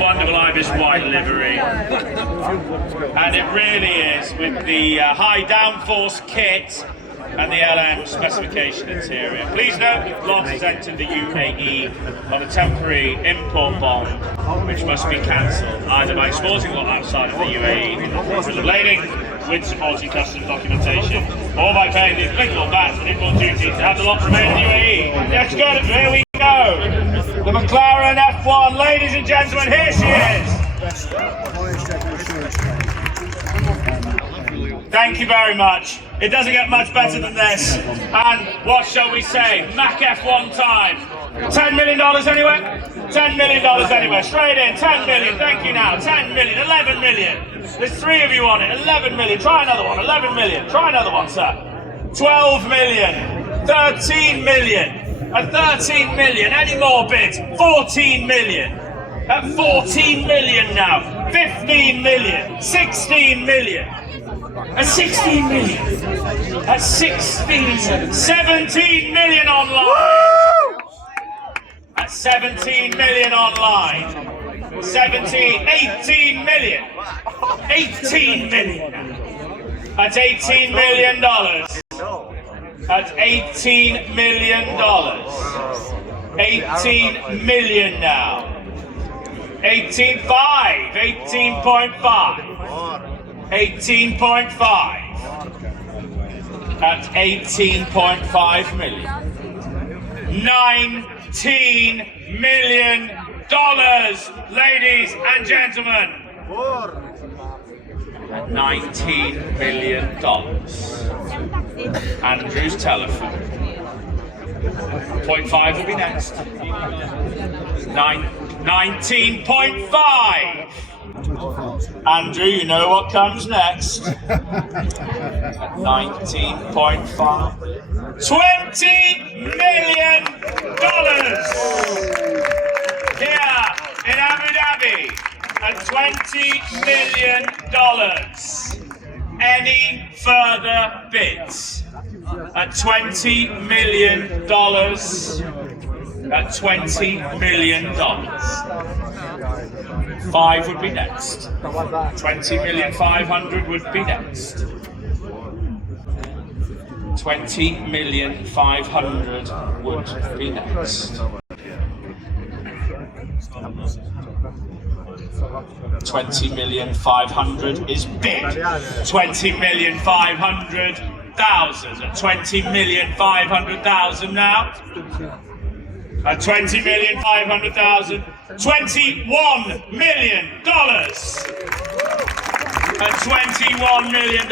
wonderful ibis white livery. And it really is, with the High Downforce Kit and the LM specification interior. Please note that Lot has entered the UAE on a temporary import ban, which must be cancelled, either by exporting Lot outside of the UAE, with blading with supporting customs documentation, or by paying the applicable VAT and import duty to have the Lot remain in the UAE. Let's go, here we go! The McLaren F1, ladies and gentlemen, here she is! Thank you very much. It doesn't get much better than this. And what shall we say? Mac F1 time. $10 million anywhere? $10 million anywhere. Straight in. 10 million. Thank you now. 10 million. 11 million. There's 3 of you on it. 11 million. Try another one. 11 million. Try another one, sir. 12 million. 13 million. At 13 million. Any more bids? 14 million. At 14 million now. 15 million. 16 million. At 16 million, at 16, 17 million online, at 17 million online, 17, 18 million, 18 million, at $18 million, at $18 million, 18 million now, 18.5, 18.5. 18.5 at $18.5 million. $19 million, ladies and gentlemen. At $19 million. Andrew's telephone. 0.5 will be next. 19.5. Andrew, you know what comes next. 19.5. $20 million here in Abu Dhabi at $20 million. Any further bids at $20 million? At $20 million. 5 would be next. 20,500,000 would be next. 20,500,000 would be next. 20,500,000 is bid. 20,500,000 at 20,500,000 now. At 20,500,000. $21 million. At $21 million.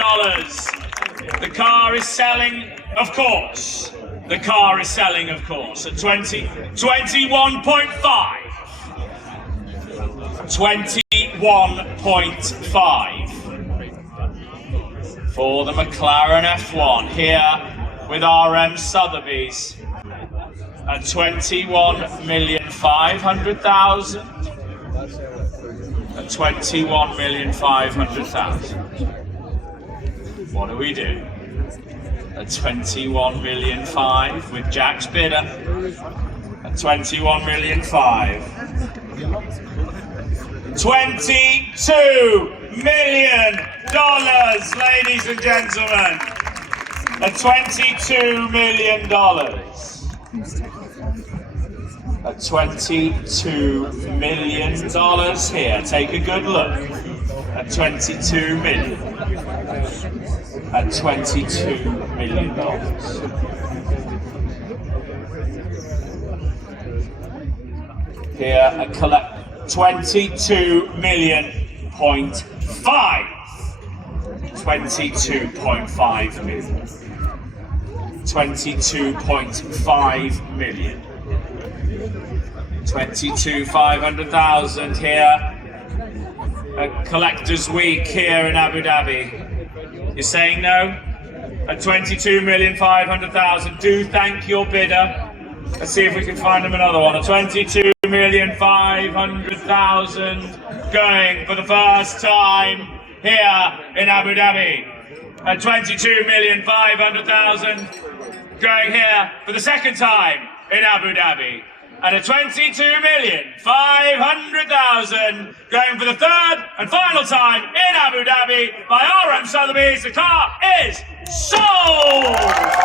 The car is selling, of course. The car is selling, of course, at 21.5. 21.5 for the McLaren F1 here with RM Sotheby's. At 21,500,000. At 21,500,000. What do we do? At 21,500,000 with Jack's bidder. At 21,500,000. $22 million, ladies and gentlemen. At $22 million. At $22 million here. Take a good look. At $22 million. At $22 million. Here a collect $22 million. 22.5 million. 22.5 million. 22,500,000 here. A collector's week here in Abu Dhabi. You're saying no? At 22,500,000. Do thank your bidder. Let's see if we can find him another one. At 22,500,000 going for the first time here in Abu Dhabi. At 22,500,000 going here for the second time in Abu Dhabi. and a 22,500,000 going for the third and final time in Abu Dhabi by RM Sotheby. The car is sold!